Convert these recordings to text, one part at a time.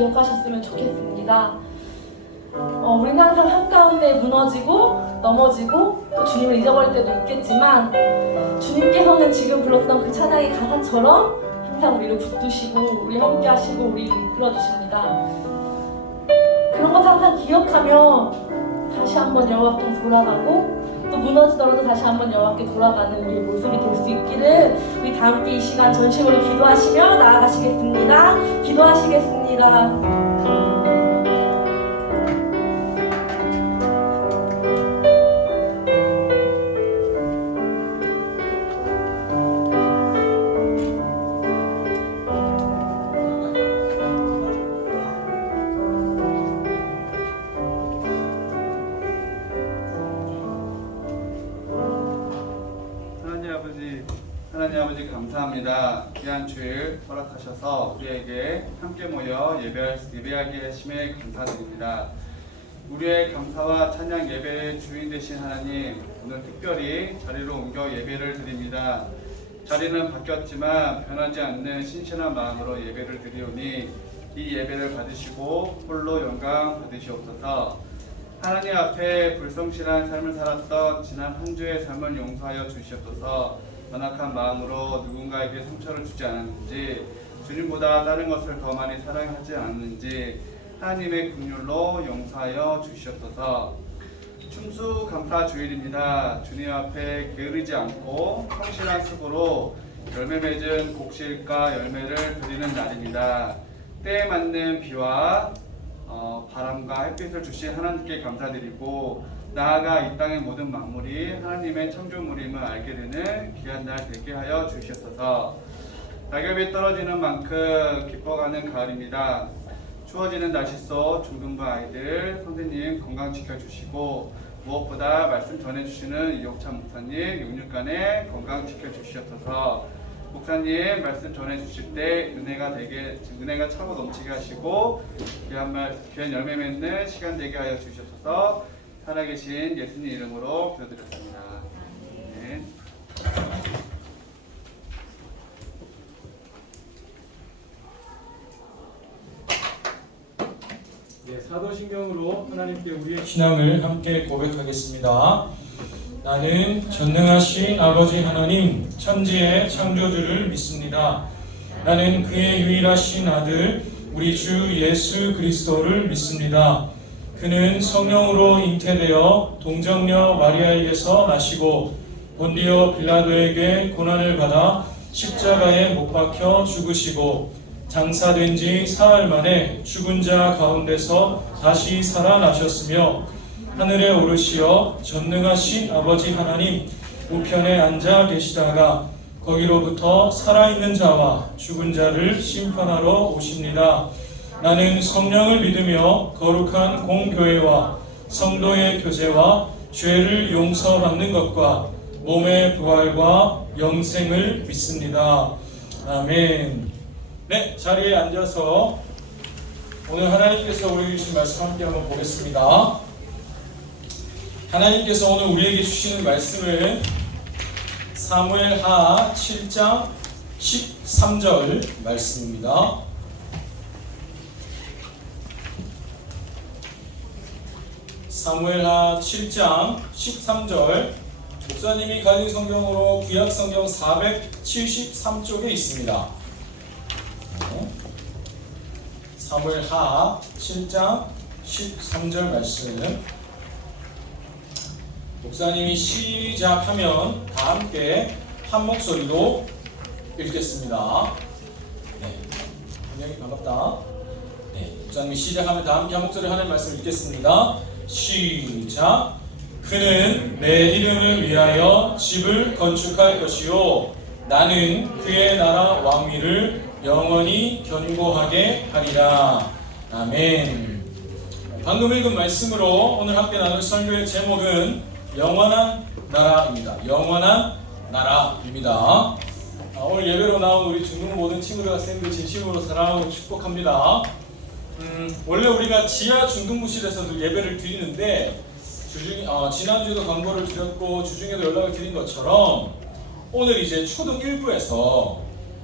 기억하셨으면 좋겠습니다. 우리는 항상 한가운데 무너지고 넘어지고 또 주님을 잊어버릴 때도 있겠지만 주님께서는 지금 불렀던 그 찬양의 가사처럼 항상 우리를 붙드시고 우리 함께 하시고 우리를 이끌어 주십니다. 그런 것 항상 기억하며 다시 한번 여호와께 돌아가고 또 무너지더라도 다시 한번 여호와께 돌아가는 우리의 모습이 될 수 있기를 우리 다 함께 이 시간 전심으로 기도하시며 나아가시겠습니다. 기도하시겠습니다. 하나님 아버지 감사합니다. 귀한 주일 허락하셔서 우리에게 함께 모여 예배하게 하심에 감사드립니다. 우리의 감사와 찬양 예배의 주인 되신 하나님, 오늘 특별히 자리로 옮겨 예배를 드립니다. 자리는 바뀌었지만 변하지 않는 신실한 마음으로 예배를 드리오니 이 예배를 받으시고 홀로 영광 받으시옵소서. 하나님 앞에 불성실한 삶을 살았던 지난 한 주의 삶을 용서하여 주시옵소서. 연약한 마음으로 누군가에게 상처를 주지 않았는지, 주님보다 다른 것을 더 많이 사랑하지 않았는지 하나님의 긍휼로 용서하여 주시옵소서. 충수감사 주일입니다. 주님 앞에 게으르지 않고 성실한 수고로 열매 맺은 곡실과 열매를 드리는 날입니다. 때에 맞는 비와 바람과 햇빛을 주신 하나님께 감사드리고, 나아가 이 땅의 모든 만물이 하나님의 창조물임을 알게 되는 귀한 날 되게 하여 주시옵소서. 낙엽이 떨어지는 만큼 기뻐가는 가을입니다. 추워지는 날씨 속 중등부 아이들 선생님 건강 지켜주시고, 무엇보다 말씀 전해주시는 이옥찬 목사님 6년간의 건강 지켜주시옵소서. 목사님 말씀 전해주실 때 은혜가 차고 넘치게 하시고 귀한 열매 맺는 시간 되게 하여 주시옵소서. 살아계신 예수님 이름으로 기도드렸습니다. 네. 사도신경으로 하나님께 우리의 신앙을 함께 고백하겠습니다. 나는 전능하신 아버지 하나님, 천지의 창조주를 믿습니다. 나는 그의 유일하신 아들, 우리 주 예수 그리스도를 믿습니다. 그는 성령으로 잉태되어 동정녀 마리아에게서 나시고 본디오 빌라도에게 고난을 받아 십자가에 못 박혀 죽으시고 장사된 지 사흘 만에 죽은 자 가운데서 다시 살아나셨으며 하늘에 오르시어 전능하신 아버지 하나님 우편에 앉아 계시다가 거기로부터 살아있는 자와 죽은 자를 심판하러 오십니다. 나는 성령을 믿으며 거룩한 공교회와 성도의 교제와 죄를 용서받는 것과 몸의 부활과 영생을 믿습니다. 아멘. 네, 자리에 앉아서 오늘 하나님께서 우리에게 주신 말씀 함께 한번 보겠습니다. 하나님께서 오늘 우리에게 주시는 말씀은 사무엘하 7장 13절 말씀입니다. 사무엘하 7장 13절, 목사님이 가진 성경으로 구약성경 473쪽에 있습니다. 사무엘하 7장 13절 말씀, 목사님이 시작하면 다 함께 한 목소리로 읽겠습니다. 네, 굉장히 반갑다. 네, 목사님이 시작하면 다 함께 한 목소리로 하는 말씀 읽겠습니다. 시작. 그는 내 이름을 위하여 집을 건축할 것이요 나는 그의 나라 왕위를 영원히 견고하게 하리라. 아멘. 방금 읽은 말씀으로 오늘 함께 나눌 설교의 제목은 영원한 나라입니다. 영원한 나라입니다. 오늘 예배로 나온 우리 중등 모든 친구들 학생들 진심으로 사랑하고 축복합니다. 원래 우리가 지하 중등부실에서도 예배를 드리는데 지난주에도 광고를 드렸고 주중에도 연락을 드린 것처럼 오늘 이제 초등 1부에서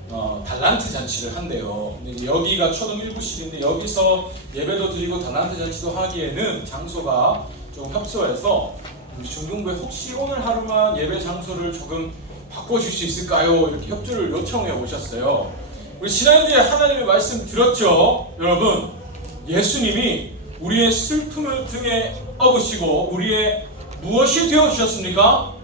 달란트 잔치를 한대요. 근데 이제 여기가 초등 1부실인데 여기서 예배도 드리고 달란트 잔치도 하기에는 장소가 좀 협소해서 우리 중등부에 혹시 오늘 하루만 예배 장소를 조금 바꿔줄 수 있을까요? 이렇게 협조를 요청해 오셨어요. 우리 지난주에 하나님의 말씀 들었죠? 여러분, 예수님이 우리의 슬픔을 등에 업으시고 우리의 무엇이 되어주셨습니까?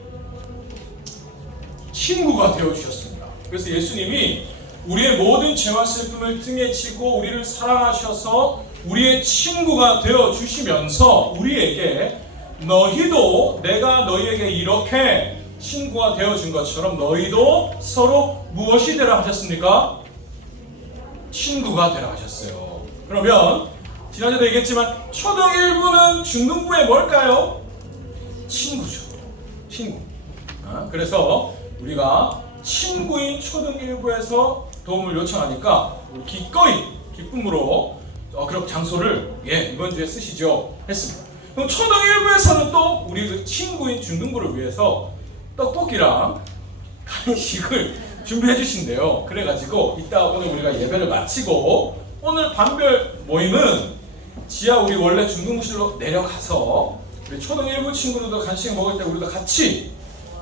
친구가 되어주셨습니다. 그래서 예수님이 우리의 모든 죄와 슬픔을 등에 지고 우리를 사랑하셔서 우리의 친구가 되어주시면서 우리에게 너희도 내가 너희에게 이렇게 친구가 되어준 것처럼 너희도 서로 무엇이 되라 하셨습니까? 친구가 되라 하셨어요. 그러면 지난주에도 얘기했지만 초등 1부는 중등부의 뭘까요? 친구죠. 친구. 그래서 우리가 친구인 초등 1부에서 도움을 요청하니까 우리 기꺼이 기쁨으로 그런 장소를 이번 주에 쓰시죠 했습니다. 그럼 초등 1부에서는 또 우리 그 친구인 중등부를 위해서 떡볶이랑 간식을 준비해 주신대요. 그래가지고 이따 오늘 우리가 예배를 마치고 오늘 반별 모임은 지하 우리 원래 중등부실로 내려가서 우리 초등 1부 친구들도 간식 먹을 때 우리도 같이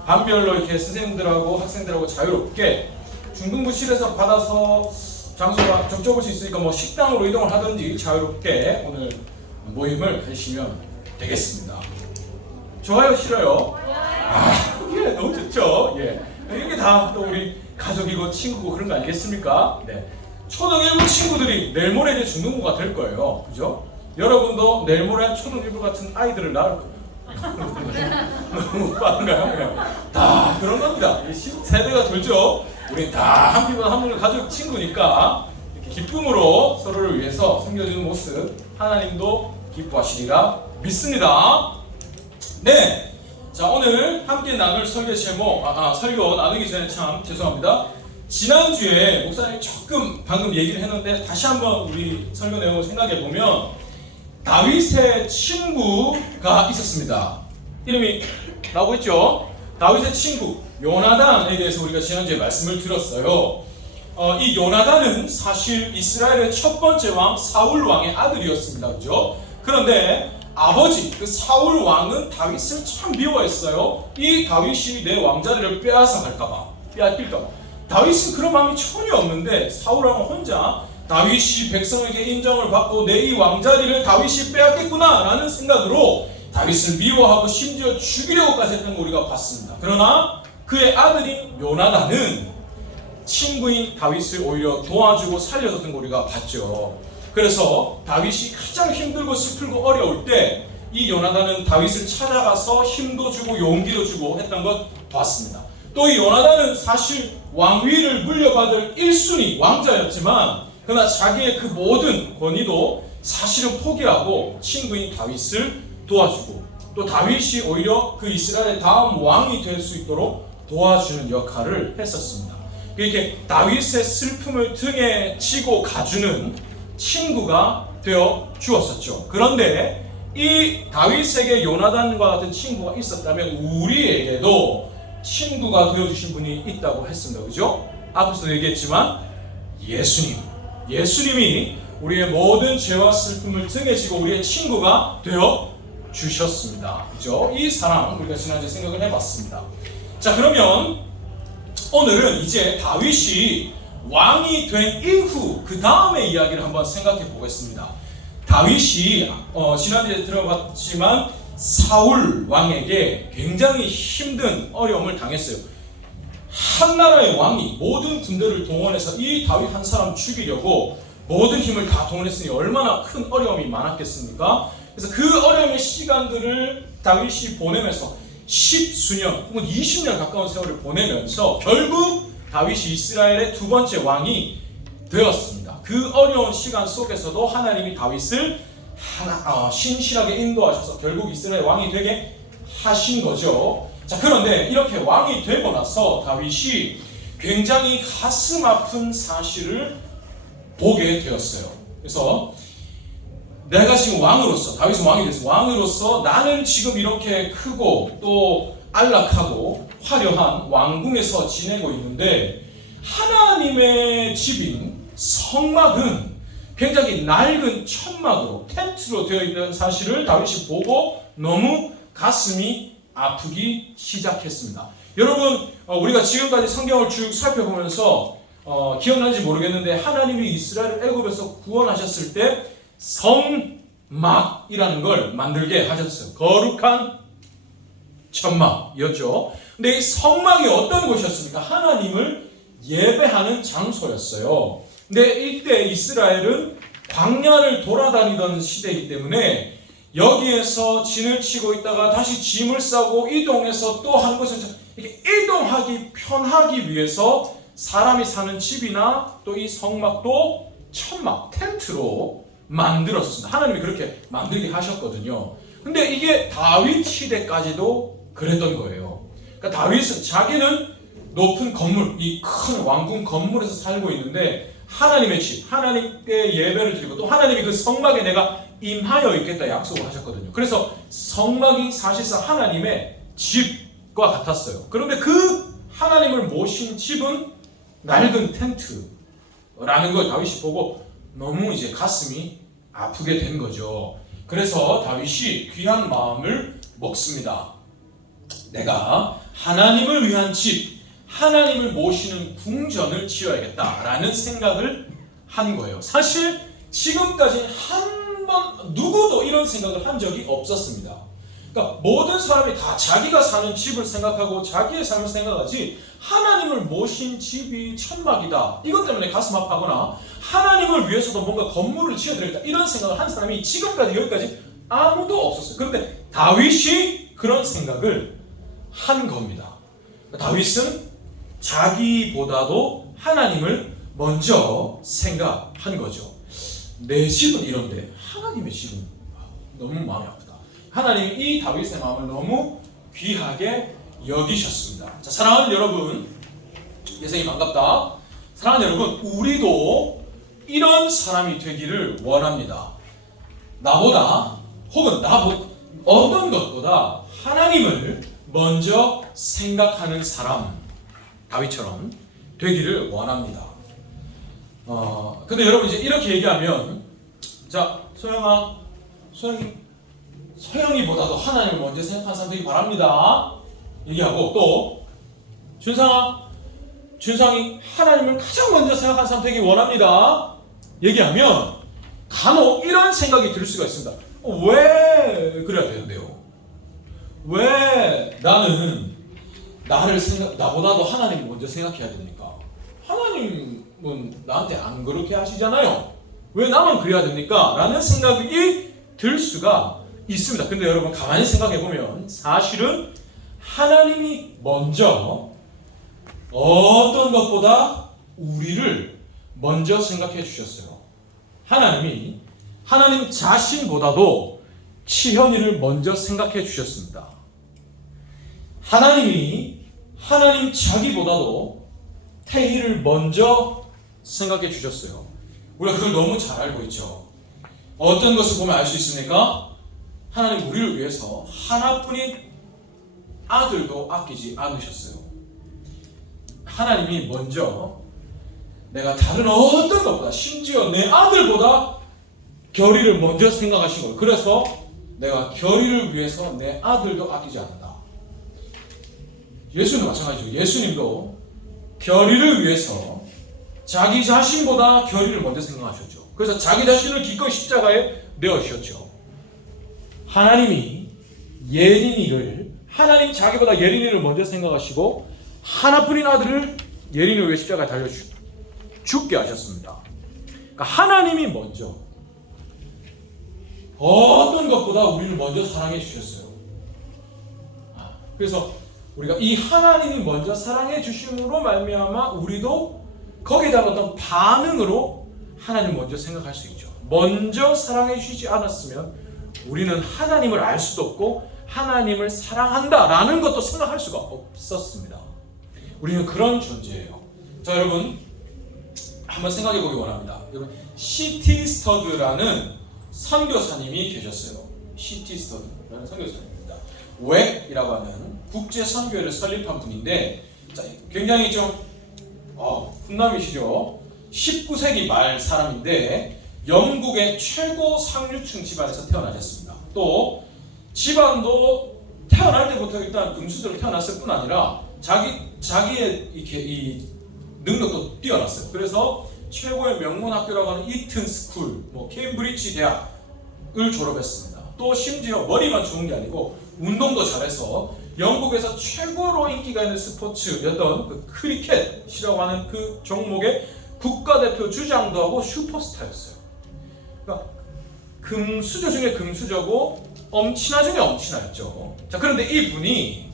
반별로 이렇게 선생님들하고 학생들하고 자유롭게 중등부실에서 받아서 장소가 좀 좁을 수 있으니까 뭐 식당으로 이동을 하든지 자유롭게 오늘 모임을 하시면 되겠습니다. 좋아요, 싫어요? 예, 너무 좋죠. 이게 다 또 우리 가족이고 친구고 그런 거 아니겠습니까? 네. 초등 1부 친구들이 내일 모레 이제 중등부가 될 거예요. 그죠? 여러분도 내일 모레 초등 1부 같은 아이들을 낳을 거예요. 너무 빠른가요? 다 그런 겁니다. 10세대가 돌죠. 우리 다 한 피보다 한 분을 가족 친구니까 이렇게 기쁨으로 서로를 위해서 섬겨주는 모습 하나님도 기뻐하시리라 믿습니다. 네. 자, 오늘 함께 나눌 설교 제목, 설교 나누기 전에 참 죄송합니다. 지난주에 목사님이 조금 방금 얘기를 했는데 다시 한번 우리 설교 내용을 생각해 보면 다윗의 친구가 있었습니다. 이름이 나오고 있죠? 다윗의 친구 요나단에 대해서 우리가 지난주에 말씀을 들었어요. 이 요나단은 사실 이스라엘의 첫 번째 왕 사울 왕의 아들이었습니다. 그죠? 그런데 아버지 그 사울 왕은 다윗을 참 미워했어요. 이 다윗이 내 왕자리를 빼앗아갈까봐, 빼앗길까봐. 다윗은 그런 마음이 전혀 없는데 사울 왕은 혼자 다윗이 백성에게 인정을 받고 내 이 왕자리를 다윗이 빼앗겠구나 라는 생각으로 다윗을 미워하고 심지어 죽이려고까지 했던 거 우리가 봤습니다. 그러나 그의 아들인 요나단은 친구인 다윗을 오히려 도와주고 살려줬던 거 우리가 봤죠. 그래서 다윗이 가장 힘들고 슬프고 어려울 때 이 요나단은 다윗을 찾아가서 힘도 주고 용기도 주고 했던 것 봤습니다. 또 이 요나단은 사실 왕위를 물려받을 1순위 왕자였지만 그러나 자기의 그 모든 권위도 사실은 포기하고 친구인 다윗을 도와주고 또 다윗이 오히려 그 이스라엘의 다음 왕이 될 수 있도록 도와주는 역할을 했었습니다. 이렇게 다윗의 슬픔을 등에 지고 가주는 친구가 되어 주었었죠. 그런데 이 다윗에게 요나단과 같은 친구가 있었다면 우리에게도 친구가 되어주신 분이 있다고 했습니다. 그죠? 앞에서도 얘기했지만 예수님이 우리의 모든 죄와 슬픔을 등에 지고 우리의 친구가 되어 주셨습니다. 그죠? 이 사랑 우리가 지난주에 생각을 해봤습니다. 자, 그러면 오늘은 이제 다윗이 왕이 된 이후 그 다음의 이야기를 한번 생각해 보겠습니다. 다윗이 지난주에 들어봤지만 사울 왕에게 굉장히 힘든 어려움을 당했어요. 한 나라의 왕이 모든 군대를 동원해서 이 다윗 한 사람 죽이려고 모든 힘을 다 동원했으니 얼마나 큰 어려움이 많았겠습니까? 그래서 그 어려움의 시간들을 다윗이 보내면서 10수년 혹은 20년 가까운 세월을 보내면서 결국 다윗이 이스라엘의 두 번째 왕이 되었습니다. 그 어려운 시간 속에서도 하나님이 다윗을 신실하게 인도하셔서 결국 이스라엘 왕이 되게 하신 거죠. 자, 그런데 이렇게 왕이 되고 나서 다윗이 굉장히 가슴 아픈 사실을 보게 되었어요. 그래서 내가 지금 왕으로서, 다윗은 왕이 됐어. 왕으로서 나는 지금 이렇게 크고 또 안락하고 화려한 왕궁에서 지내고 있는데 하나님의 집인 성막은 굉장히 낡은 천막으로 텐트로 되어 있는 사실을 다윗이 보고 너무 가슴이 아프기 시작했습니다. 여러분, 우리가 지금까지 성경을 쭉 살펴보면서 기억나는지 모르겠는데 하나님이 이스라엘을 애굽에서 구원하셨을 때 성막이라는 걸 만들게 하셨어요. 거룩한 천막이었죠. 근데 이 성막이 어떤 곳이었습니까? 하나님을 예배하는 장소였어요. 근데 이때 이스라엘은 광야를 돌아다니던 시대이기 때문에 여기에서 진을 치고 있다가 다시 짐을 싸고 이동해서 또 한 곳에서 이렇게 이동하기 편하기 위해서 사람이 사는 집이나 또 이 성막도 천막, 텐트로 만들었습니다. 하나님이 그렇게 만들게 하셨거든요. 근데 이게 다윗 시대까지도 그랬던 거예요. 그러니까 다윗은 자기는 높은 건물, 이 큰 왕궁 건물에서 살고 있는데 하나님의 집, 하나님께 예배를 드리고 또 하나님이 그 성막에 내가 임하여 있겠다 약속을 하셨거든요. 그래서 성막이 사실상 하나님의 집과 같았어요. 그런데 그 하나님을 모신 집은 낡은 텐트라는 걸 다윗이 보고 너무 이제 가슴이 아프게 된 거죠. 그래서 다윗이 귀한 마음을 먹습니다. 내가 하나님을 위한 집, 하나님을 모시는 궁전을 지어야겠다라는 생각을 한 거예요. 사실 지금까지 한 번 누구도 이런 생각을 한 적이 없었습니다. 그러니까 모든 사람이 다 자기가 사는 집을 생각하고 자기의 삶을 생각하지 하나님을 모신 집이 천막이다, 이것 때문에 가슴 아파하거나 하나님을 위해서도 뭔가 건물을 지어드리겠다 이런 생각을 한 사람이 지금까지 여기까지 아무도 없었어요. 그런데 다윗이 그런 생각을 한 겁니다. 다윗은 자기보다도 하나님을 먼저 생각한 거죠. 내 집은 이런데 하나님의 집은 너무 마음이 아프다. 하나님이 이 다윗의 마음을 너무 귀하게 여기셨습니다. 자, 사랑하는 여러분, 예생이 반갑다. 사랑하는 여러분, 우리도 이런 사람이 되기를 원합니다. 나보다 혹은 어떤 것보다 하나님을 먼저 생각하는 사람, 다윗처럼 되기를 원합니다. 근데 여러분 이제 이렇게 얘기하면, 자, 소영이보다도 하나님을 먼저 생각하는 사람 되기 바랍니다. 얘기하고 또 준상이 하나님을 가장 먼저 생각하는 사람 되기 원합니다. 얘기하면 간혹 이런 생각이 들 수가 있습니다. 왜 그래야 되는데요? 왜 나는 나보다도 하나님을 먼저 생각해야 됩니까? 하나님은 나한테 안 그렇게 하시잖아요. 왜 나만 그래야 됩니까? 라는 생각이 들 수가 있습니다. 근데 여러분 가만히 생각해 보면 사실은 하나님이 먼저 어떤 것보다 우리를 먼저 생각해 주셨어요. 하나님 자신보다도 치현이를 먼저 생각해 주셨습니다. 하나님 자기보다도 태희를 먼저 생각해 주셨어요. 우리가 그걸 너무 잘 알고 있죠. 어떤 것을 보면 알 수 있습니까? 하나님 우리를 위해서 하나뿐인 아들도 아끼지 않으셨어요. 하나님이 먼저 내가 다른 어떤 것보다, 심지어 내 아들보다 결의를 먼저 생각하신 거예요. 그래서 내가 결의를 위해서 내 아들도 아끼지 않는다. 예수님도 마찬가지죠. 예수님도 결의를 위해서 자기 자신보다 결의를 먼저 생각하셨죠. 그래서 자기 자신을 기꺼이 십자가에 내어주셨죠. 하나님이 하나님 자기보다 예린이를 먼저 생각하시고 하나뿐인 아들을 예린이를 위해 십자가에 달려 죽게 하셨습니다. 그러니까 하나님이 먼저 어떤 것보다 우리를 먼저 사랑해 주셨어요. 그래서 우리가 이 하나님이 먼저 사랑해 주심으로 말미암아 우리도 거기에다가 어떤 반응으로 하나님 먼저 생각할 수 있죠. 먼저 사랑해 주시지 않았으면 우리는 하나님을 알 수도 없고 하나님을 사랑한다라는 것도 생각할 수가 없었습니다. 우리는 그런 존재예요. 자, 여러분 한번 생각해 보기 원합니다. 여러분 C.T. 스터드라는 선교사님이 계셨어요. C.T. 스터드라는 선교사님입니다. 웩이라고 하는 국제 선교회를 설립한 분인데, 자, 굉장히 좀 훈남이시죠. 19세기 말 사람인데 영국의 최고 상류층 집안에서 태어나셨습니다. 또 집안도 태어날 때부터 일단 금수저로 태어났을 뿐 아니라 자기의 이 능력도 뛰어났어요. 그래서 최고의 명문 학교라고 하는 이튼 스쿨, 케임브리지 대학을 졸업했습니다. 또 심지어 머리만 좋은 게 아니고 운동도 잘해서 영국에서 최고로 인기가 있는 스포츠였던 그 크리켓이라고 하는 그 종목의 국가대표 주장도 하고 슈퍼스타였어요. 그러니까 금수저 중에 금수저고 엄친아 중에 엄친아였죠. 자, 그런데 이분이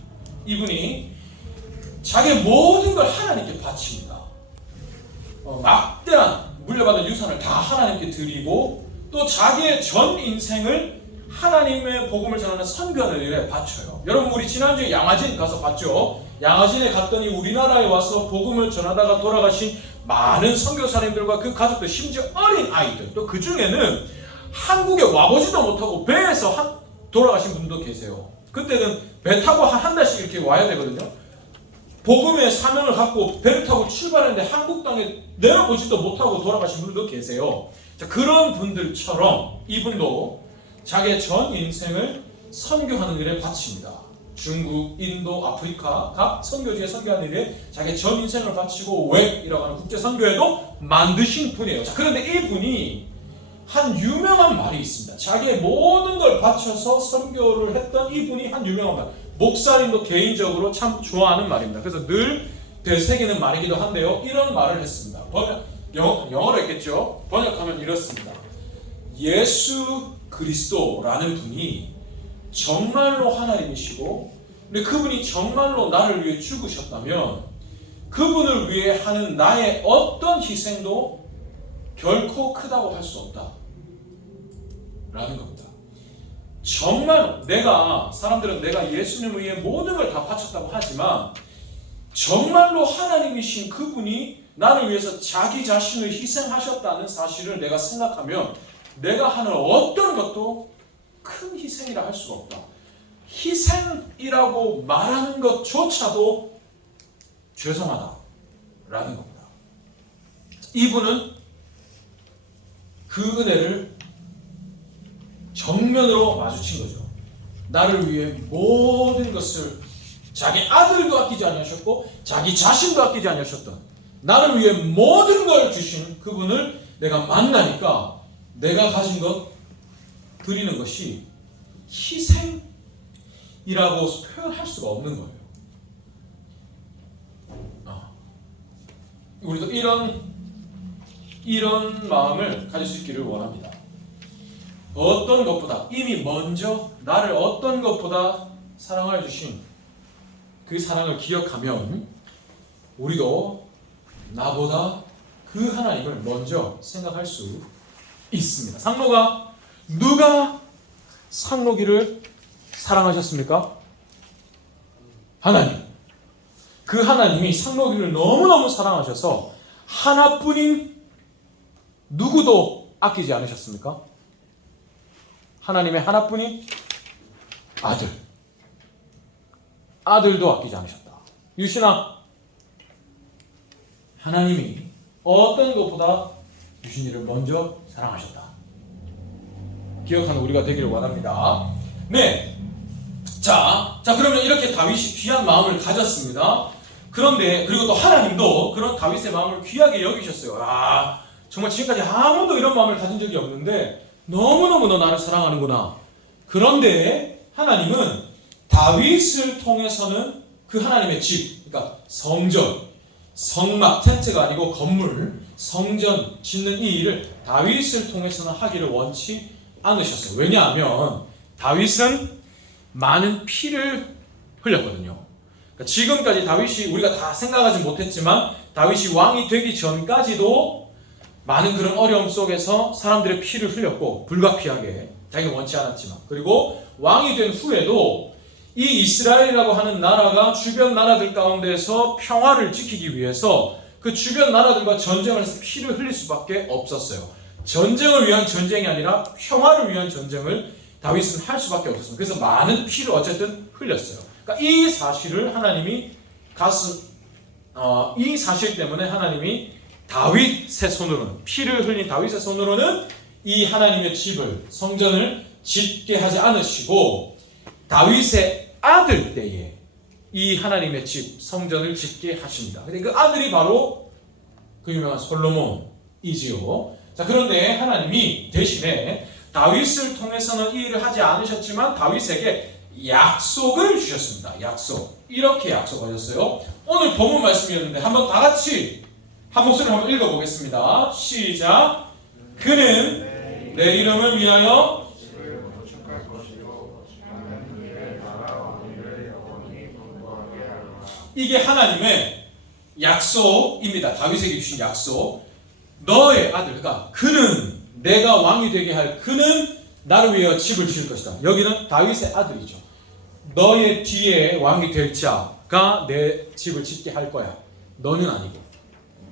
자기의 모든 걸 하나님께 바칩니다. 막대한 물려받은 유산을 다 하나님께 드리고 또 자기의 전 인생을 하나님의 복음을 전하는 선교하는 일에 바쳐요. 여러분, 우리 지난주에 양화진 가서 봤죠? 양화진에 갔더니 우리나라에 와서 복음을 전하다가 돌아가신 많은 선교사님들과 그 가족들, 심지어 어린 아이들, 또 그 중에는 한국에 와보지도 못하고 배에서 돌아가신 분도 계세요. 그때는 배 타고 한 달씩 이렇게 와야 되거든요. 복음의 사명을 갖고 배를 타고 출발했는데 한국 땅에 내려보지도 못하고 돌아가신 분들도 계세요. 자, 그런 분들처럼 이분도 자기의 전 인생을 선교하는 일에 바칩니다. 중국, 인도, 아프리카 각 선교지에 선교하는 일에 자기의 전 인생을 바치고 웹이라고 하는 국제 선교회도 만드신 분이에요. 자, 그런데 이분이 한 유명한 말이 있습니다. 자기의 모든 걸 바쳐서 선교를 했던 이분이 한 유명한 말. 목사님도 개인적으로 참 좋아하는 말입니다. 그래서 늘 되새기는 말이기도 한데요. 이런 말을 했습니다. 영어로 했겠죠. 번역하면 이렇습니다. 예수 그리스도라는 분이 정말로 하나님이시고, 근데 그분이 정말로 나를 위해 죽으셨다면 그분을 위해 하는 나의 어떤 희생도 결코 크다고 할 수 없다 라는 겁니다. 정말 사람들은 내가 예수님을 위해 모든 걸 다 바쳤다고 하지만 정말로 하나님이신 그분이 나를 위해서 자기 자신을 희생하셨다는 사실을 내가 생각하면 내가 하는 어떤 것도 큰 희생이라 할 수가 없다. 희생이라고 말하는 것조차도 죄송하다라는 겁니다. 이분은 그 은혜를 정면으로 마주친 거죠. 나를 위해 모든 것을, 자기 아들도 아끼지 않으셨고 자기 자신도 아끼지 않으셨던, 나를 위해 모든 걸 주신 그분을 내가 만나니까 내가 가진 것 드리는 것이 희생이라고 표현할 수가 없는 거예요. 우리도 이런 마음을 가질 수 있기를 원합니다. 어떤 것보다, 이미 먼저 나를 어떤 것보다 사랑하여 주신 그 사랑을 기억하면 우리도 나보다 그 하나님을 먼저 생각할 수 있습니다. 상노가, 누가 상노기를 사랑하셨습니까? 하나님. 그 하나님이 상노기를 너무너무 사랑하셔서 하나뿐인 누구도 아끼지 않으셨습니까? 하나님의 하나뿐인 아들도 아끼지 않으셨다. 유신아, 하나님이 어떤 것보다 유신이를 먼저 사랑하셨다. 기억하는 우리가 되기를 원합니다. 네. 자, 그러면 이렇게 다윗이 귀한 마음을 가졌습니다. 그런데, 그리고 또 하나님도 그런 다윗의 마음을 귀하게 여기셨어요. 정말 지금까지 아무도 이런 마음을 가진 적이 없는데 너무너무 너 나를 사랑하는구나. 그런데 하나님은 다윗을 통해서는 그 하나님의 집, 그러니까 성전, 성막, 텐트가 아니고 건물, 성전 짓는 이 일을 다윗을 통해서는 하기를 원치 않으셨어요. 왜냐하면 다윗은 많은 피를 흘렸거든요. 그러니까 지금까지 다윗이, 우리가 다 생각하지 못했지만 다윗이 왕이 되기 전까지도 많은 그런 어려움 속에서 사람들의 피를 흘렸고, 불가피하게, 자기가 원치 않았지만, 그리고 왕이 된 후에도 이 이스라엘이라고 하는 나라가 주변 나라들 가운데서 평화를 지키기 위해서 그 주변 나라들과 전쟁을 해서 피를 흘릴 수밖에 없었어요. 전쟁을 위한 전쟁이 아니라 평화를 위한 전쟁을 다윗은 할 수밖에 없었어요. 그래서 많은 피를 어쨌든 흘렸어요. 그러니까 이 사실을 하나님이 이 사실 때문에 하나님이 다윗의 손으로는, 피를 흘린 다윗의 손으로는 이 하나님의 집을, 성전을 짓게 하지 않으시고 다윗의 아들 때에 이 하나님의 집, 성전을 짓게 하십니다. 근데 그 아들이 바로 그 유명한 솔로몬이지요. 자, 그런데 하나님이 대신에 다윗을 통해서는 이 일을 하지 않으셨지만 다윗에게 약속을 주셨습니다. 약속. 이렇게 약속하셨어요. 오늘 본문 말씀이었는데 한번 다 같이 한 목소리로 한번 읽어보겠습니다. 시작. 그는 내 이름을 위하여 이게 하나님의 약속입니다. 다윗에게 주신 약속. 너의 아들, 그러니까 그는, 내가 왕이 되게 할 그는 나를 위하여 집을 지을 것이다. 여기는 다윗의 아들이죠. 너의 뒤에 왕이 될 자가 내 집을 짓게 할 거야. 너는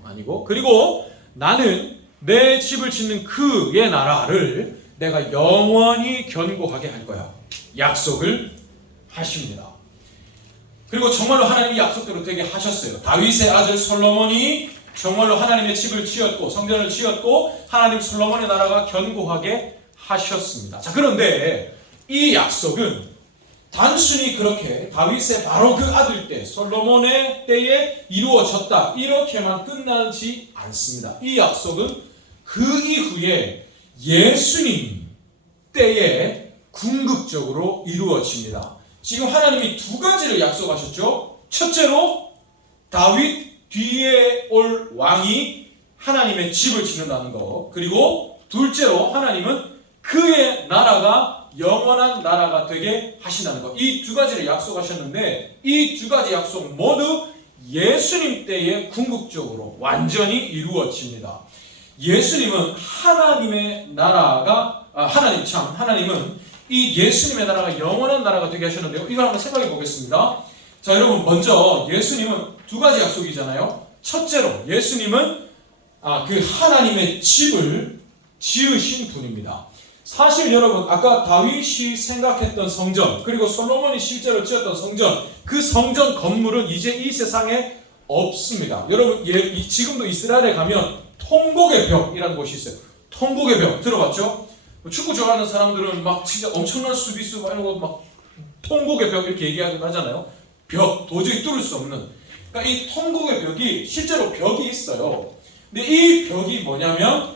아니고. 그리고 나는 내 집을 짓는 그의 나라를 내가 영원히 견고하게 할 거야. 약속을 하십니다. 그리고 정말로 하나님이 약속대로 되게 하셨어요. 다윗의 아들 솔로몬이 정말로 하나님의 집을 지었고 성전을 지었고 하나님 솔로몬의 나라가 견고하게 하셨습니다. 자, 그런데 이 약속은 단순히 그렇게 다윗의 바로 그 아들 때 솔로몬의 때에 이루어졌다 이렇게만 끝나지 않습니다. 이 약속은 그 이후에 예수님 때에 궁극적으로 이루어집니다. 지금 하나님이 두 가지를 약속하셨죠. 첫째로 다윗 뒤에 올 왕이 하나님의 집을 짓는다는 것. 그리고 둘째로 하나님은 그의 나라가 영원한 나라가 되게 하신다는 것. 이 두 가지를 약속하셨는데 이 두 가지 약속 모두 예수님 때에 궁극적으로 완전히 이루어집니다. 예수님은 하나님의 나라가 하나님은 이 예수님의 나라가 영원한 나라가 되게 하셨는데요. 이걸 한번 생각해 보겠습니다. 자, 여러분, 먼저 예수님은 두 가지 약속이잖아요. 첫째로 예수님은 그 하나님의 집을 지으신 분입니다. 사실 여러분, 아까 다윗이 생각했던 성전, 그리고 솔로몬이 실제로 지었던 성전, 그 성전 건물은 이제 이 세상에 없습니다. 여러분, 지금도 이스라엘에 가면 통곡의 벽이라는 곳이 있어요. 통곡의 벽 들어봤죠? 축구 좋아하는 사람들은 막 진짜 엄청난 수비수 이런 거 막 통곡의 벽 이렇게 얘기하기도 하잖아요. 벽, 도저히 뚫을 수 없는. 그러니까 이 통곡의 벽이 실제로 벽이 있어요. 근데 이 벽이 뭐냐면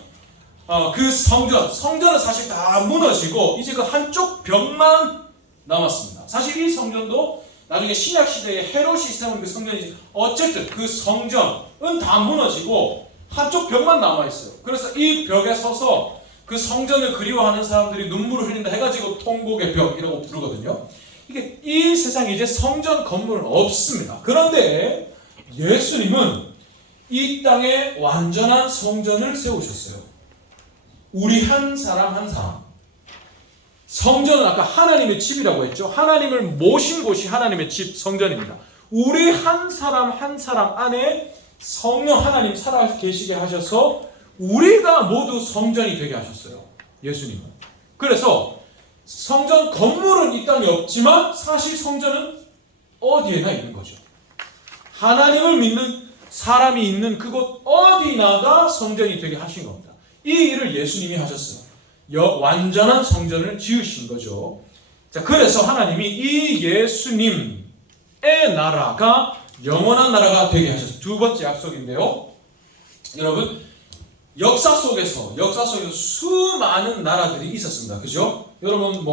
그 성전은 사실 다 무너지고 이제 그 한쪽 벽만 남았습니다. 사실 이 성전도 나중에 신약 시대에 헤롯이 세운 그 성전이지 어쨌든 그 성전은 다 무너지고 한쪽 벽만 남아 있어요. 그래서 이 벽에 서서 그 성전을 그리워하는 사람들이 눈물을 흘린다 해가지고 통곡의 벽이라고 부르거든요. 이게 이 세상에 이제 성전 건물은 없습니다. 그런데 예수님은 이 땅에 완전한 성전을 세우셨어요. 우리 한 사람 한 사람. 성전은 아까 하나님의 집이라고 했죠. 하나님을 모신 곳이 하나님의 집, 성전입니다. 우리 한 사람 한 사람 안에 성령 하나님 살아 계시게 하셔서 우리가 모두 성전이 되게 하셨어요. 예수님은. 그래서 성전 건물은 이 땅에 없지만 사실 성전은 어디에나 있는 거죠. 하나님을 믿는 사람이 있는 그곳 어디나가 성전이 되게 하신 겁니다. 이 일을 예수님이 하셨어요. 완전한 성전을 지으신 거죠. 자, 그래서 하나님이 이 예수님의 나라가 영원한 나라가 되게 하셨어요. 두 번째 약속인데요. 여러분, 역사 속에서 수많은 나라들이 있었습니다. 그죠? 여러분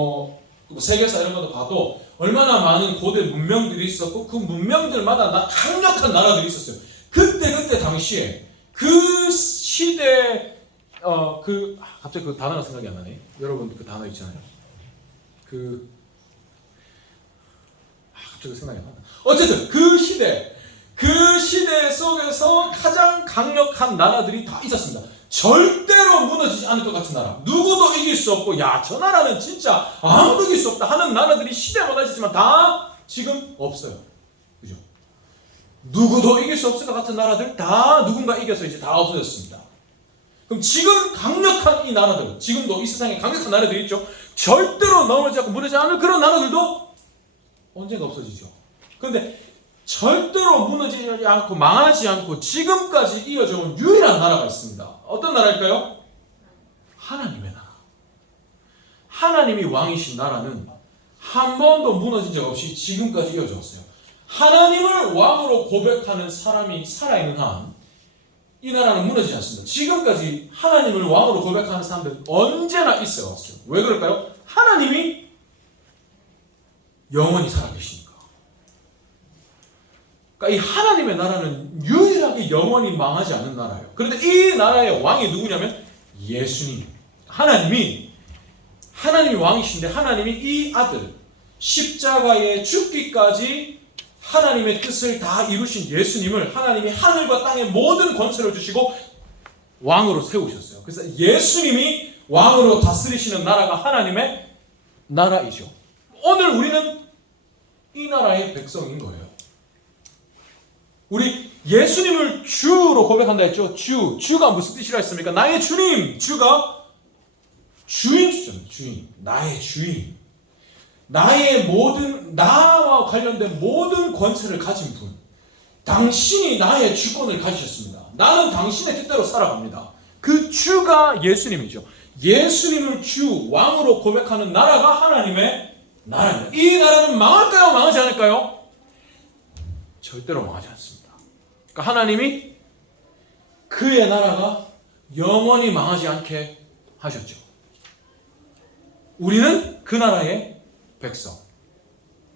세계사 이런 것도 봐도 얼마나 많은 고대 문명들이 있었고 그 문명들마다 강력한 나라들이 있었어요. 그때 당시에 그 시대 갑자기 그 단어가 생각이 안 나네. 여러분 그 단어 있잖아요. 갑자기 생각이 안 나. 어쨌든 그 시대 속에서 가장 강력한 나라들이 다 있었습니다. 절대로 무너지지 않을 것 같은 나라. 누구도 이길 수 없고 저 나라는 진짜 아무도 이길 수 없다 하는 나라들이 시대마다 있었지만 다 지금 없어요. 그죠? 누구도 이길 수 없을 것 같은 나라들 다 누군가 이겨서 이제 다 없어졌습니다. 그럼 지금 강력한 이 나라들, 지금도 이 세상에 강력한 나라들이 있죠. 절대로 넘어지지 않고 무너지지 않을 그런 나라들도 언젠가 없어지죠. 그런데 절대로 무너지지 않고 망하지 않고 지금까지 이어져 온 유일한 나라가 있습니다. 어떤 나라일까요? 하나님의 나라. 하나님이 왕이신 나라는 한 번도 무너진 적 없이 지금까지 이어져 왔어요. 하나님을 왕으로 고백하는 사람이 살아있는 한 이 나라는 무너지지 않습니다. 지금까지 하나님을 왕으로 고백하는 사람들은 언제나 있어 왔어요. 왜 그럴까요? 하나님이 영원히 살아계시니까. 그러니까 이 하나님의 나라는 유일하게 영원히 망하지 않는 나라예요. 그런데 이 나라의 왕이 누구냐면 예수님. 하나님이 왕이신데 하나님이 이 아들 십자가에 죽기까지 하나님의 뜻을 다 이루신 예수님을 하나님이 하늘과 땅의 모든 권세를 주시고 왕으로 세우셨어요. 그래서 예수님이 왕으로 다스리시는 나라가 하나님의 나라이죠. 오늘 우리는 이 나라의 백성인 거예요. 우리 예수님을 주로 고백한다 했죠. 주가 무슨 뜻이라 했습니까? 나의 주님. 주가 주인 주잖아요. 주인. 나의 주인. 나의 모든 나와 관련된 모든 권세를 가진 분. 당신이 나의 주권을 가지셨습니다. 나는 당신의 뜻대로 살아갑니다. 그 주가 예수님이죠. 예수님을 주 왕으로 고백하는 나라가 하나님의 나라입니다. 이 나라는 망할까요? 망하지 않을까요? 절대로 망하지 않습니다. 그러니까 하나님이 그의 나라가 영원히 망하지 않게 하셨죠. 우리는 그 나라의 백성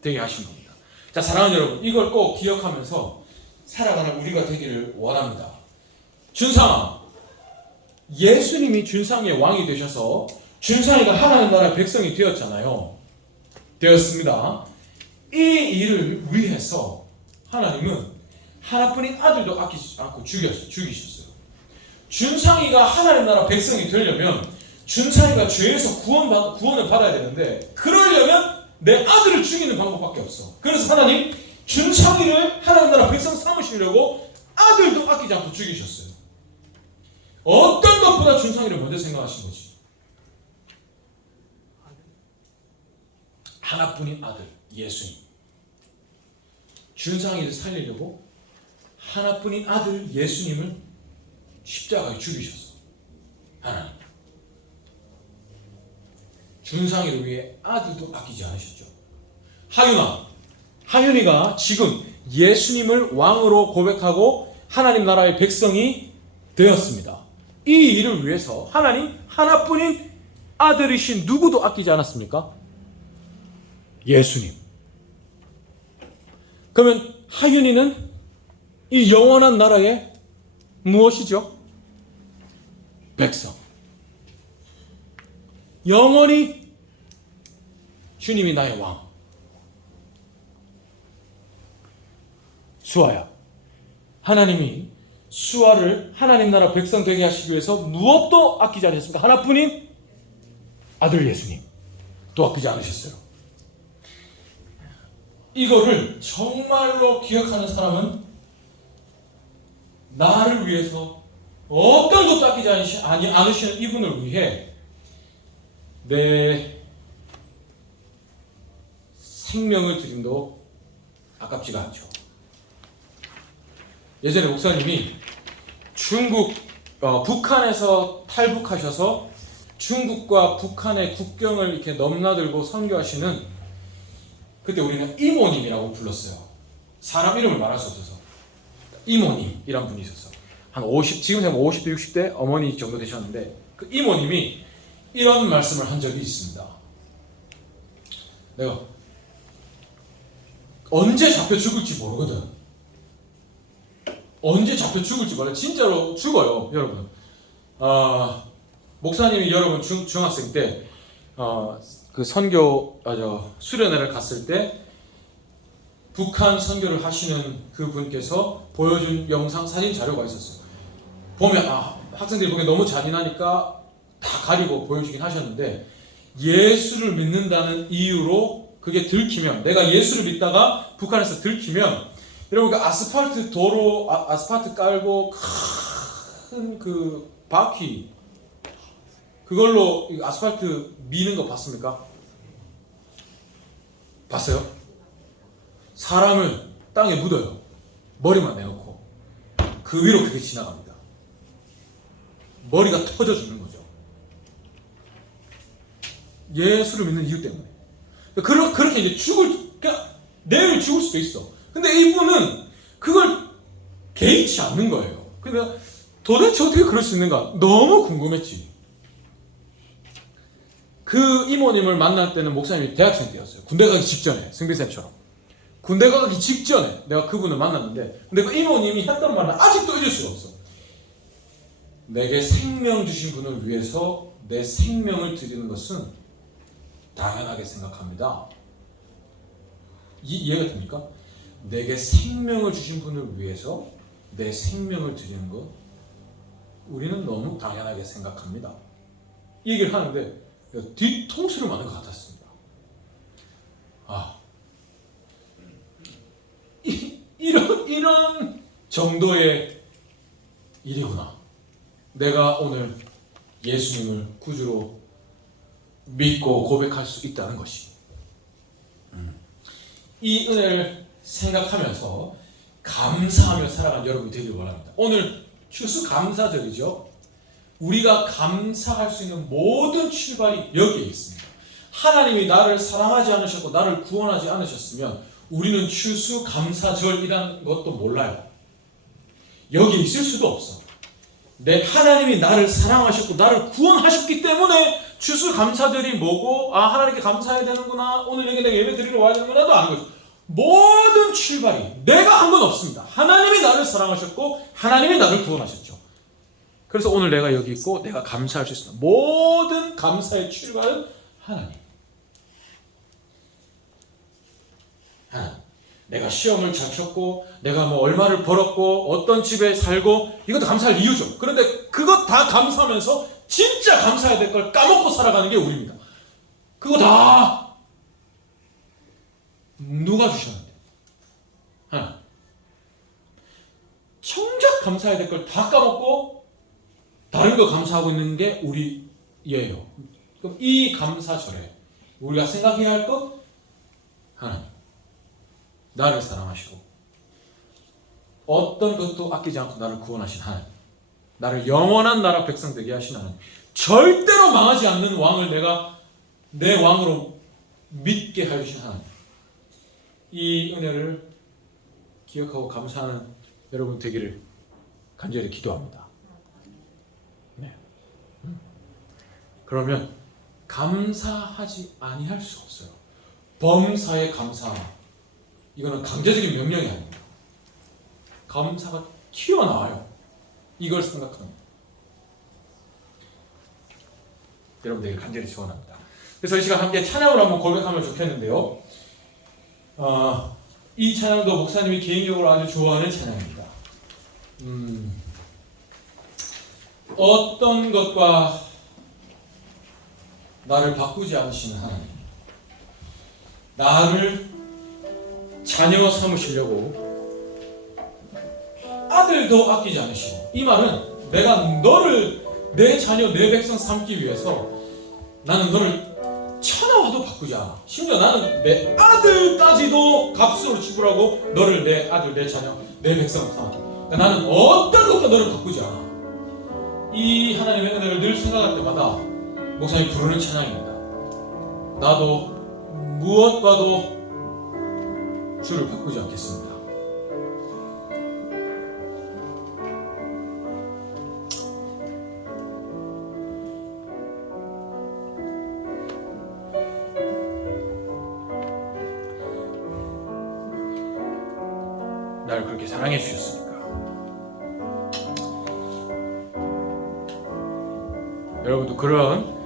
되게 하신 겁니다. 자, 사랑하는 여러분, 이걸 꼭 기억하면서 살아가는 우리가 되기를 원합니다. 준상아, 예수님이 준상의 왕이 되셔서 준상이가 하나님 나라의 백성이 되었습니다. 이 일을 위해서 하나님은 하나뿐인 아들도 아끼지 않고 죽이셨어요. 준상이가 하나님 나라 백성이 되려면 준상이가 죄에서 구원을 받아야 되는데, 그러려면 내 아들을 죽이는 방법밖에 없어. 그래서 하나님 준상이를 하나님 나라 백성 삼으시려고 아들도 아끼지 않고 죽이셨어요. 어떤 것보다 준상이를 먼저 생각하신 거지. 하나뿐인 아들 예수님. 준상이를 살리려고 하나뿐인 아들 예수님을 십자가에 죽이셨어. 하나님. 준상이를 위해 아들도 아끼지 않으셨죠. 하윤이가 지금 예수님을 왕으로 고백하고 하나님 나라의 백성이 되었습니다. 이 일을 위해서 하나님 하나뿐인 아들이신 누구도 아끼지 않았습니까? 예수님. 그러면 하윤이는 이 영원한 나라의 무엇이죠? 백성. 영원히 주님이 나의 왕. 수아야, 하나님이 수아를 하나님 나라 백성 되게 하시기 위해서 무엇도 아끼지 않으셨습니까? 하나뿐인 아들 예수님 또 아끼지 않으셨어요. 이거를 정말로 기억하는 사람은 나를 위해서 어떤 것도 아끼지 않으시는 이분을 위해 내 생명을 드림도 아깝지가 않죠. 예전에 목사님이 북한에서 탈북하셔서 중국과 북한의 국경을 이렇게 넘나들고 선교하시는, 그때 우리는 이모님이라고 불렀어요. 사람 이름을 말할 수 없어서 이모님이란 분이 있었어. 한 50, 지금 생각하면 50대 60대 어머니 정도 되셨는데, 그 이모님이 이런 말씀을 한 적이 있습니다. 내가 언제 잡혀 죽을지 모르거든. 언제 잡혀 죽을지 몰라. 진짜로 죽어요, 여러분. 목사님이 여러분 중학생 때 그 수련회를 갔을 때 북한 선교를 하시는 그 분께서 보여준 영상 사진 자료가 있었어요. 보면 학생들이 보기엔 너무 잔인하니까 다 가리고 보여주긴 하셨는데, 예수를 믿는다는 이유로 그게 들키면, 내가 예수를 믿다가 북한에서 들키면, 여러분 그 아스팔트 도로 아스팔트 깔고 큰 그 바퀴 그걸로 아스팔트 미는 거 봤습니까? 봤어요? 사람을 땅에 묻어요. 머리만 내놓고 그 위로 그게 지나갑니다. 머리가 터져 죽는 거죠. 예수를 믿는 이유 때문에. 그렇게 이제 그러니까 내일 죽을 수도 있어. 근데 이분은 그걸 개의치 않는 거예요. 그러니까 도대체 어떻게 그럴 수 있는가 너무 궁금했지. 그 이모님을 만날 때는 목사님이 대학생 때였어요. 군대 가기 직전에, 승빈쌤처럼. 군대 가기 직전에 내가 그분을 만났는데, 근데 그 이모님이 했던 말은 아직도 잊을 수가 없어. 내게 생명 주신 분을 위해서 내 생명을 드리는 것은 당연하게 생각합니다. 이해가 됩니까? 내게 생명을 주신 분을 위해서 내 생명을 드리는 것 우리는 너무 당연하게 생각합니다. 이 얘기를 하는데 뒤통수를 맞는 것 같았습니다. 이런 정도의 일이구나. 내가 오늘 예수님을 구주로 믿고 고백할 수 있다는 것이. 이 은혜를 생각하면서 감사하며 살아가는 여러분이 되길 원합니다. 오늘 추수감사절이죠. 우리가 감사할 수 있는 모든 출발이 여기에 있습니다. 하나님이 나를 사랑하지 않으셨고 나를 구원하지 않으셨으면 우리는 추수감사절이라는 것도 몰라요. 여기 있을 수도 없어. 하나님이 나를 사랑하셨고 나를 구원하셨기 때문에 추수감사절이 뭐고, 하나님께 감사해야 되는구나, 오늘 여기 내가 예배 드리러 와야 되는구나도 아는 거죠. 모든 출발이 내가 한 건 없습니다. 하나님이 나를 사랑하셨고 하나님이 나를 구원하셨죠. 그래서 오늘 내가 여기 있고 내가 감사할 수 있습니다. 모든 감사의 출발은 하나님. 내가 시험을 잘 쳤고 내가 뭐 얼마를 벌었고 어떤 집에 살고 이것도 감사할 이유죠. 그런데 그것 다 감사하면서 진짜 감사해야 될 걸 까먹고 살아가는 게 우리입니다. 그거 다 누가 주셨는데? 하나님. 정작 감사해야 될 걸 다 까먹고 다른 거 감사하고 있는 게 우리예요. 그럼 이 감사절에 우리가 생각해야 할 것, 하나님, 나를 사랑하시고 어떤 것도 아끼지 않고 나를 구원하신 하나님, 나를 영원한 나라 백성 되게 하신 하나님, 절대로 망하지 않는 왕을 내가 내 왕으로 믿게 하신 하나님, 이 은혜를 기억하고 감사하는 여러분 되기를 간절히 기도합니다. 네. 그러면 감사하지 아니할 수 없어요. 범사에 감사하라. 이거는 강제적인 명령이 아닙니다. 감사가 튀어나와요. 이걸 생각합니다. 여러분들에게 간절히 소원합니다. 그래서 이 시간 함께 찬양을 한번 고백하면 좋겠는데요. 이 찬양도 목사님이 개인적으로 아주 좋아하는 찬양입니다. 어떤 것과 나를 바꾸지 않으시는 하나님, 나를 자녀 삼으시려고 아들도 아끼지 않으시고, 이 말은 내가 너를 내 자녀 내 백성 삼기 위해서 나는 너를 천하와도 바꾸지 않아. 심지어 나는 내 아들까지도 값으로 지불하고 너를 내 아들, 내 자녀, 내 백성 삼아. 그러니까 나는 어떤 것도 너를 바꾸지 않아. 이 하나님의 은혜를 늘 생각할 때마다 목사님이 부르는 찬양입니다. 나도 무엇과도 주를 바꾸지 않겠습니다. 나를 그렇게 사랑해 주셨으니까. 여러분도 그런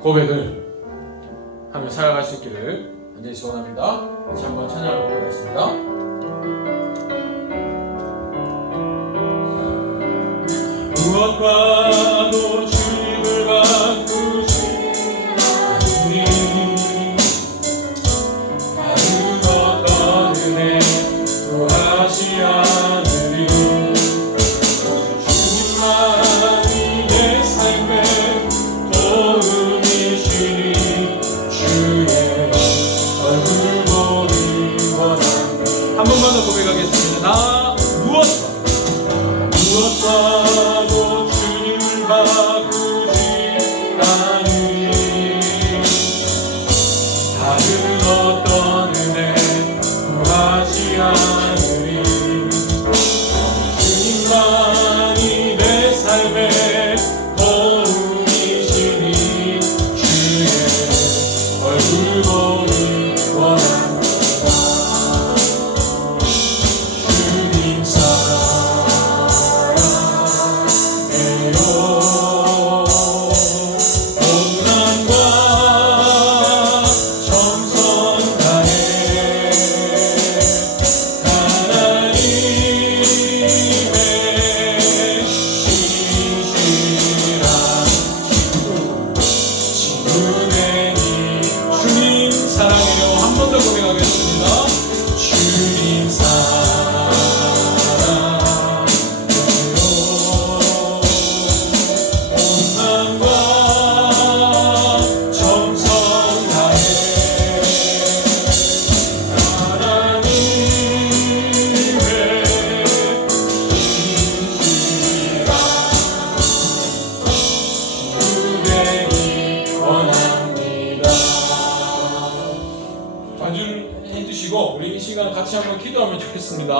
고백을 하며 살아갈 수 있기를 간절히 소원합니다. 다시 한번 찬양을 부르겠습니다. 무엇과도 주님을 바꾸지 않으니 다른 어떤 은혜도 하지 않으리. 주님만이 내 삶의 도움이시니 주의 얼굴 보기 원합니다. 번만 더 고백하겠습니다. 나 무엇과도 주님을 바꾸지 않으니 다른 어떤 은혜 구하지 않으리. 주님만이 내 삶의 도움이시니 주의 얼굴 보기 원합니다. 주님 사랑해요. 온맘과 정성 다해 하나님의 신실한 친구 되니 주님 사랑해요. 한 번 더 고백하겠습니다. 주님 사랑해요. 온맘과 정성 다해 하나님의 신실한 친구 되기 원합니다. 반주를 해주시고 우리 이 시간 같이 한번 기도하면 좋겠습니다.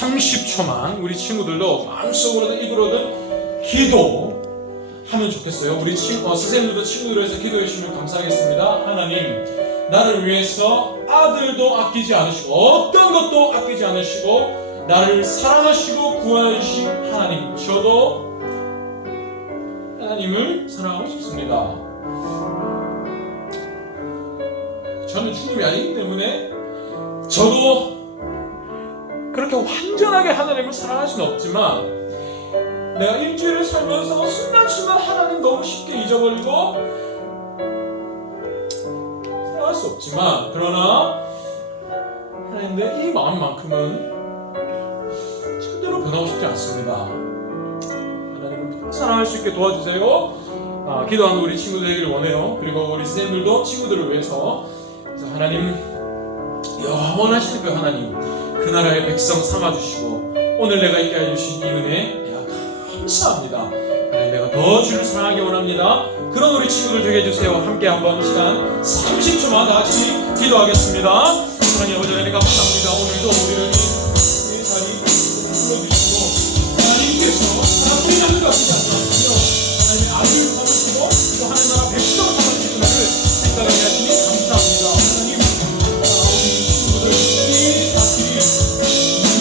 30초만 우리 친구들도 마음속으로든 입으로든 기도하면 좋겠어요. 우리 선생님들도 친구들을 위해서 기도해 주시면 감사하겠습니다. 하나님, 나를 위해서 아들도 아끼지 않으시고 어떤 것도 아끼지 않으시고 나를 사랑하시고 구하신 하나님, 저도 하나님을 사랑하고 싶습니다. 저는 주님이 아니기 때문에 저도 그렇게 완전하게 하나님을 사랑할 수는 없지만 내가 일주일을 살면서 순간순간 하나님 너무 쉽게 잊어버리고 사랑할 수 없지만, 그러나 하나님의 이 마음만큼은 절대로 변하고 싶지 않습니다. 하나님을 사랑할 수 있게 도와주세요. 기도하는 우리 친구들 되기를 원해요. 그리고 우리 선생님들도 친구들을 위해서, 그래서 하나님 영원하신 그 하나님, 그 나라의 백성 삼아주시고 오늘 내가 있게 해주신 이 은혜 내가 감사합니다. 하나님, 내가 더 주를 사랑하기 원합니다. 그런 우리 친구들 되게 해주세요. 함께 한번 이 시간 30초만 다 같이 기도하겠습니다. 사랑의 아버지 하나님 감사합니다. 오늘도 우리를 이 자리 불러주시고 하나님께서 하나님의 양을 아끼지 않으시며 하나님의 아들을 삼으시고 또 하나님 나라 백성 삼으시는 은혜를 생각하게 하시니 감사합니다. 하나님, 우리 친구들 이 자식이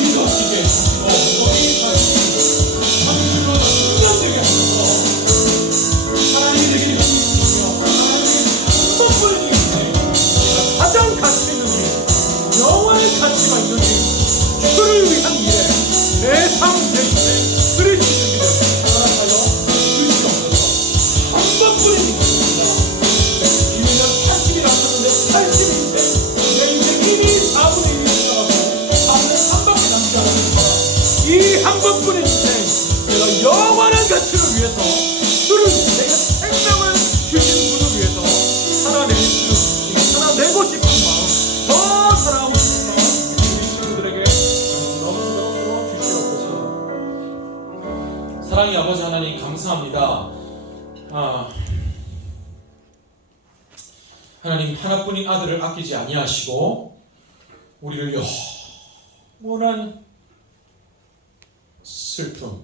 우리도 아끼게 해주시고 우리 자식이 참으로 충전되게 하셔서 하나님이 되게 해주시며 하나님의 한 번뿐인 인생, 내가 가장 가치 있는 일, 영원의 가치가 있는 일, 주를 위한 일에 내 삶, 내 인생 그리스도의 믿음 허락하여 주시옵소서. 한 번뿐인 인생입니다. 이민은 80이 남았는데 80 인생, 내 인생 이미 4분의 1이 지나가고 4분의 3밖에 남지 않았습니다. 이 한 번뿐인 인생, 내가 영원한 가치를 위해서 주를, 내가 생명을 주신 분을 위해서 살아내고 싶은 마음, 더 사랑하고 싶은 마음 우리 친구들에게 넘치도록 주시옵소서. 사랑의 아버지 하나님 감사합니다. 하나님, 하나뿐인 아들을 아끼지 아니하시고 우리를 영원한 슬픔,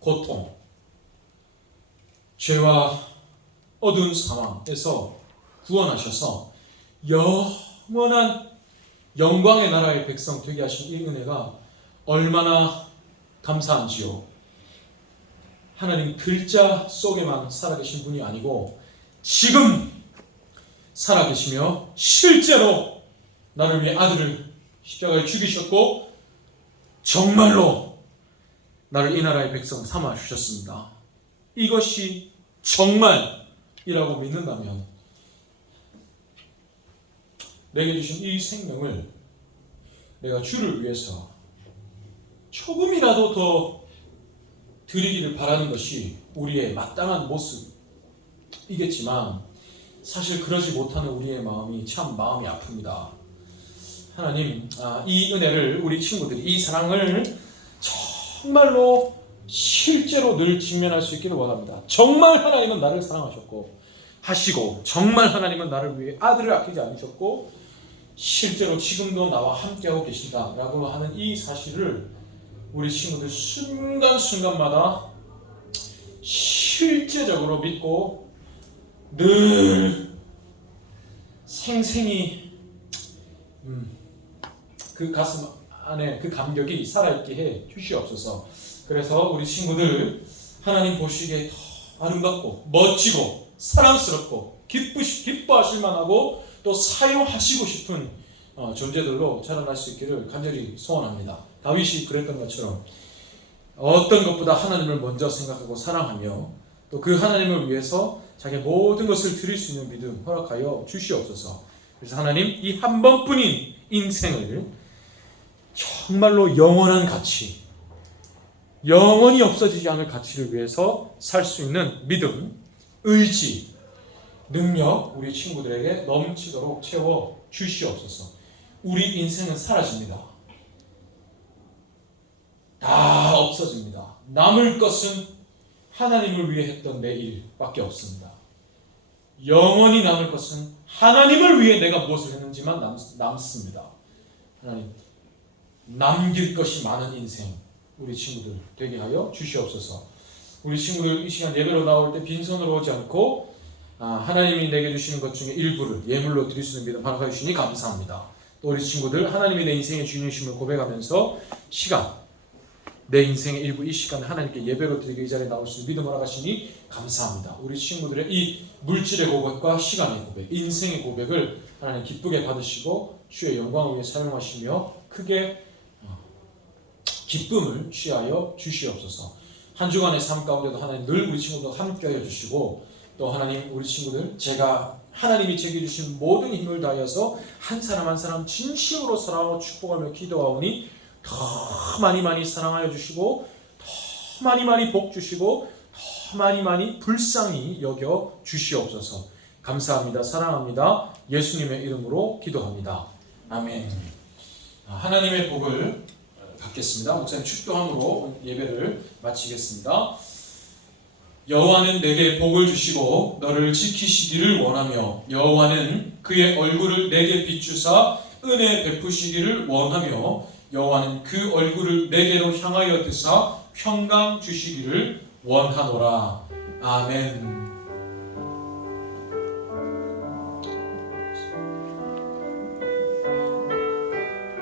고통, 죄와 어두운 상황에서 구원하셔서 영원한 영광의 나라의 백성 되게 하신 이 은혜가 얼마나 감사한지요. 하나님 글자 속에만 살아계신 분이 아니고 지금 살아계시며 실제로 나를 위해 아들을 십자가에 죽이셨고 정말로 나를 이 나라의 백성 삼아 주셨습니다. 이것이 정말이라고 믿는다면 내게 주신 이 생명을 내가 주를 위해서 조금이라도 더 드리기를 바라는 것이 우리의 마땅한 모습이겠지만 사실 그러지 못하는 우리의 마음이 참 마음이 아픕니다. 하나님 이 은혜를 우리 친구들이 이 사랑을 정말로 실제로 늘 직면할 수 있기를 원합니다. 정말 하나님은 나를 사랑하셨고 하시고 정말 하나님은 나를 위해 아들을 아끼지 않으셨고 실제로 지금도 나와 함께하고 계신다라고 하는 이 사실을 우리 친구들 순간순간마다 실제적으로 믿고 늘 생생히 그 가슴 안에 그 감격이 살아있게 해 주시옵소서. 그래서 우리 친구들 하나님 보시기에 더 아름답고 멋지고 사랑스럽고 기뻐하실 만하고 또 사용하시고 싶은 존재들로 자라날 수 있기를 간절히 소원합니다. 다윗이 그랬던 것처럼 어떤 것보다 하나님을 먼저 생각하고 사랑하며 또 그 하나님을 위해서 자기의 모든 것을 드릴 수 있는 믿음 허락하여 주시옵소서. 그래서 하나님 이 한 번뿐인 인생을 정말로 영원한 가치, 영원히 없어지지 않을 가치를 위해서 살 수 있는 믿음, 의지, 능력 우리 친구들에게 넘치도록 채워 주시옵소서. 우리 인생은 사라집니다. 다 없어집니다. 남을 것은 하나님을 위해 했던 내 일밖에 없습니다. 영원히 남을 것은 하나님을 위해 내가 무엇을 했는지만 남습니다. 하나님, 남길 것이 많은 인생 우리 친구들 되게 하여 주시옵소서. 우리 친구들 이 시간 예배로 나올 때 빈손으로 오지 않고 하나님이 내게 주시는 것 중에 일부를 예물로 드릴 수 있는 믿음 허락해 주시니 감사합니다. 또 우리 친구들 하나님이 내 인생의 주인이심을 고백하면서 내 인생의 일부 이 시간 하나님께 예배로 드리기 이 자리에 나올 수 있는 믿음 허락하시니 감사합니다. 우리 친구들의 이 물질의 고백과 시간의 고백, 인생의 고백을 하나님 기쁘게 받으시고 주의 영광을 위해 사용하시며 크게 기쁨을 취하여 주시옵소서. 한 주간의 삶 가운데도 하나님 늘 우리 친구들 함께하여 주시고 또 하나님 우리 친구들 제가 하나님이 제게 주신 모든 힘을 다하여서 한 사람 한 사람 진심으로 사랑하고 축복하며 기도하오니 더 많이 사랑하여 주시고 더 많이 복 주시고 더 많이 불쌍히 여겨 주시옵소서. 감사합니다. 사랑합니다. 예수님의 이름으로 기도합니다. 아멘. 하나님의 복을 받겠습니다. 목사님 축도함으로 예배를 마치겠습니다. 여호와는 내게 복을 주시고 너를 지키시기를 원하며 여호와는 그의 얼굴을 내게 비추사 은혜 베푸시기를 원하며 여호와는 그 얼굴을 내게로 향하여 드사 평강 주시기를 원하노라. 아멘.